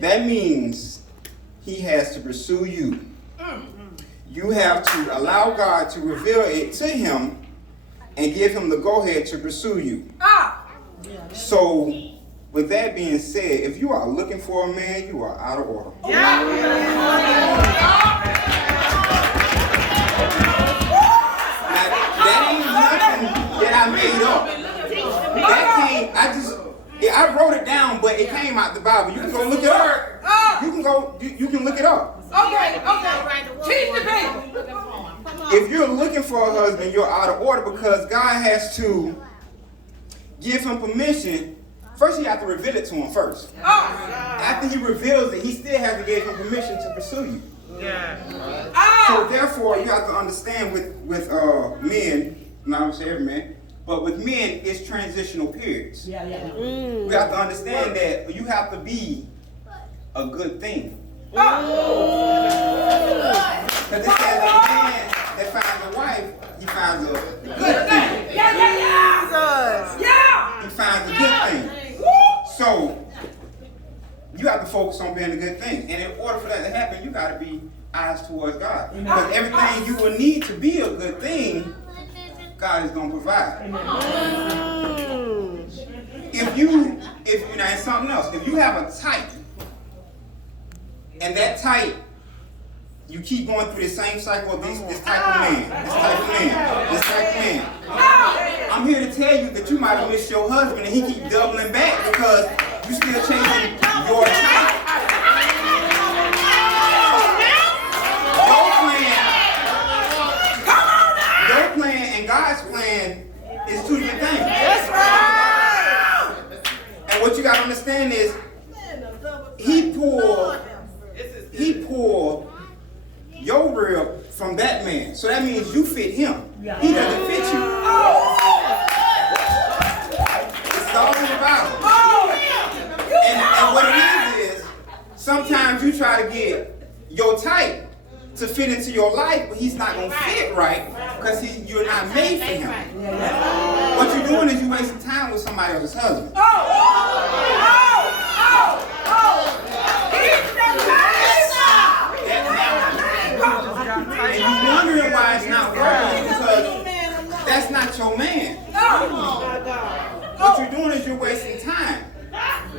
That means he has to pursue you. You have to allow God to reveal it to him and give him the go-ahead to pursue you. So, with that being said, if you are looking for a man, you are out of order. Now, that ain't nothing that I made up. That came, I wrote it down, but it came out the Bible. You can go look it up. You can look it up. Okay. Teach the people. If you're looking for a husband, you're out of order because God has to give him permission. First, he has to reveal it to him first. After he reveals it, he still has to give him permission to pursue you. So therefore, you have to understand with men, not I'm saying every man, but with men, it's transitional periods. We have to understand that you have to be a good thing. Because it says a man that finds a wife, he finds a good thing. He finds a good thing. So, you have to focus on being a good thing. And in order for that to happen, you got to be eyes towards God. Because everything you will need to be a good thing, God is going to provide. If you now, it's something else. If you have a type, and that type, you keep going through the same cycle of this type of man, this type of man, this type of man. I'm here to tell you that you might have missed your husband and he keep doubling back because you still chasing your type. Your plan and God's plan is two different things. That's right. And what you got to understand is he pulled your rib from that man. So that means you fit him. He doesn't fit you. It's all in the Bible. And what it is sometimes you try to get your type to fit into your life, but he's not going to fit right because you're not made for him. What you're doing is you're wasting time with somebody else's husband. And you're wondering why it's not working because that's not your man. What you're doing is you're wasting time.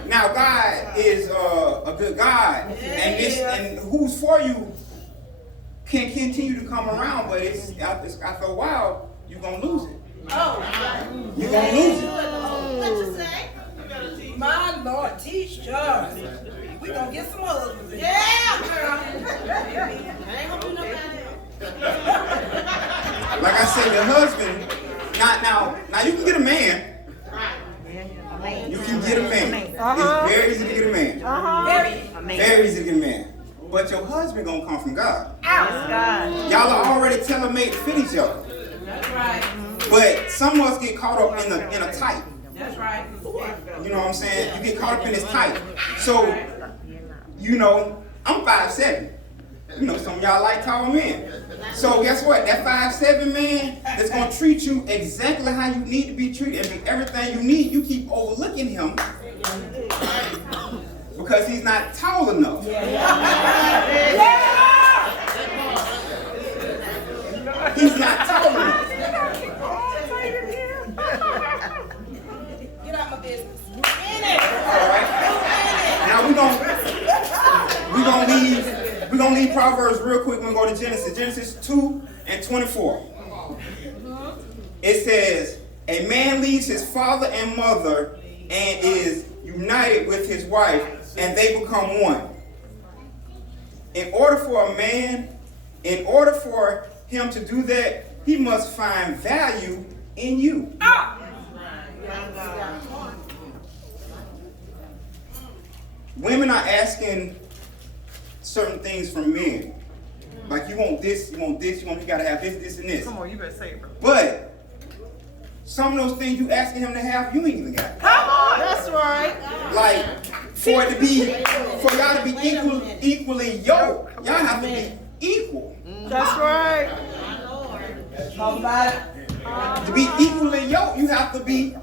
Now God is a good God, and who's for you can continue to come around, but it's after a while you're gonna lose it. You're gonna lose it. What you say? My Lord, teach us. We gonna get some husbands. Yeah, girl. I ain't gonna do no Like I said, your husband. Now you can get a man. You can get a man. It's very easy to get a man. Very easy to get a man. But your husband gonna come from God. Y'all are already tailor-made to fit each other. That's right. But some of us get caught up in a type. That's right. You know what I'm saying? You get caught up in this type. So, I'm 5'7". Some of y'all like tall men. So guess what? That 5'7" man that's gonna treat you exactly how you need to be treated and be everything you need. You keep overlooking him because he's not tall enough. He's not tall enough. Get out my business. All right. Now we're gonna leave Proverbs real quick. We're gonna go to Genesis. Genesis 2:24. It says, "A man leaves his father and mother and is united with his wife, and they become one." In order for him to do that, he must find value in you. Women are asking certain things from men. Like, you want this, you gotta have this, and this. Come on, you better say it, bro. But some of those things you asking him to have, you ain't even got. Come on! That's right. Like, for y'all to be equally yoked, y'all have to be equal. That's right. Talk about it. To be equally yoked, you have to be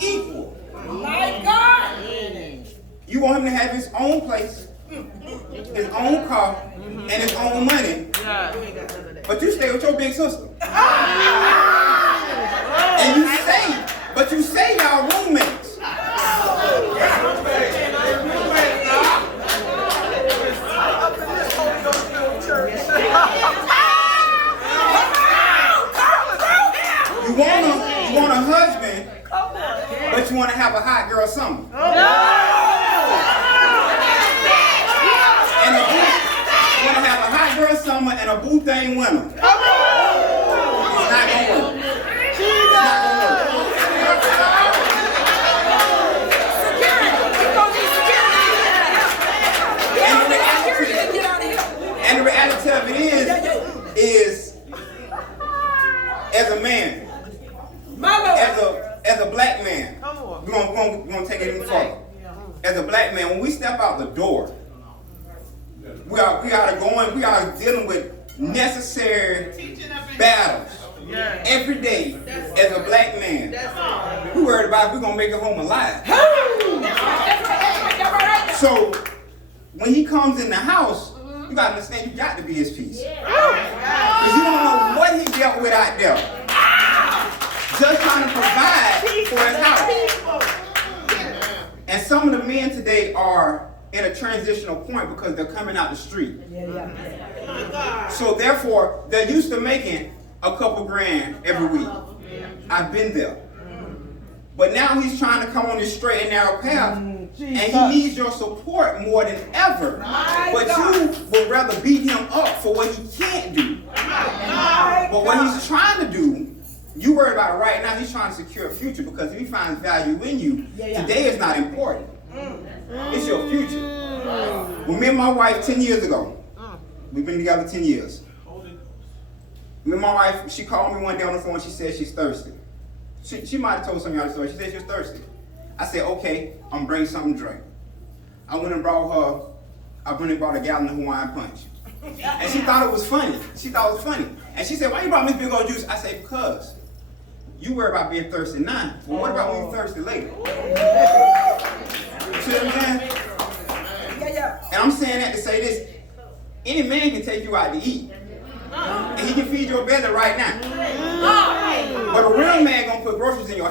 equal. My God. You want him to have his own place, his own car, and his own money. Yeah. But you stay with your big sister. And you say y'all roommates. You want a husband, but you want to have a hot girl summer. And you want to have a hot girl summer and a boo thing winter. It's not gonna work. It's not gonna work. And the reality of it is as a man, as a black man, we're gonna take it even further. As a black man, when we step out the door, we are dealing with necessary battles every day as a black man. We worried about if we're gonna make it home alive. So when he comes in the house, you gotta understand you got to be his peace. Because you don't know what he dealt with out there. Just trying to provide for his house. And some of the men today are in a transitional point because they're coming out the street. So therefore, they're used to making a couple grand every week. I've been there. But now he's trying to come on this straight and narrow path, and he needs your support more than ever. But you would rather beat him up for what he can't do. But what he's trying to do, you worry about it right now. He's trying to secure a future, because if he finds value in you, today is not important. It's your future. When me and my wife 10 years ago, we've been together 10 years. Me and my wife, she called me one day on the phone. She said she's thirsty. She might have told some of y'all the story. She said she was thirsty. I said, okay, I'm bringing something to drink. I went and brought a gallon of Hawaiian Punch. And she thought it was funny. And she said, why you brought me this big old juice? I said, because you worry about being thirsty now. Well, what about when you're thirsty later? You see what I'm saying? And I'm saying that to say this. Any man can take you out to eat. And he can feed your belly right now. But a real man gonna put groceries in your